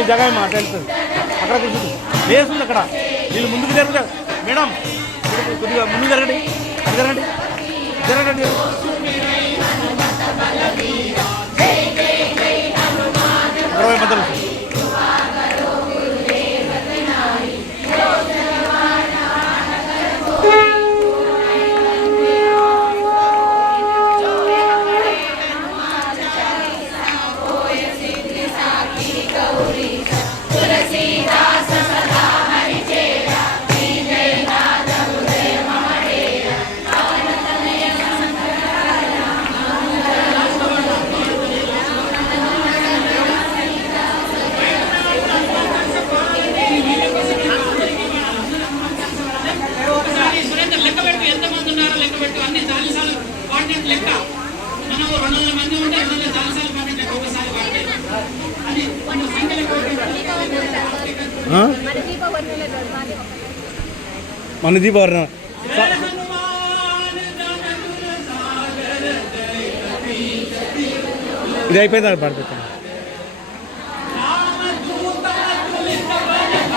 కొద్దిగా జగ మాట్లాడుతుంది అక్కడ కూర్చుంది లేస్తుంది అక్కడ. వీళ్ళు ముందుకు జరుగుతారు. మేడం కొద్దిగా ముందు జరగండి. జరగండి. జరగండి. మన దీపావళి ఇది అయిపోయిందా? పడిపోతాం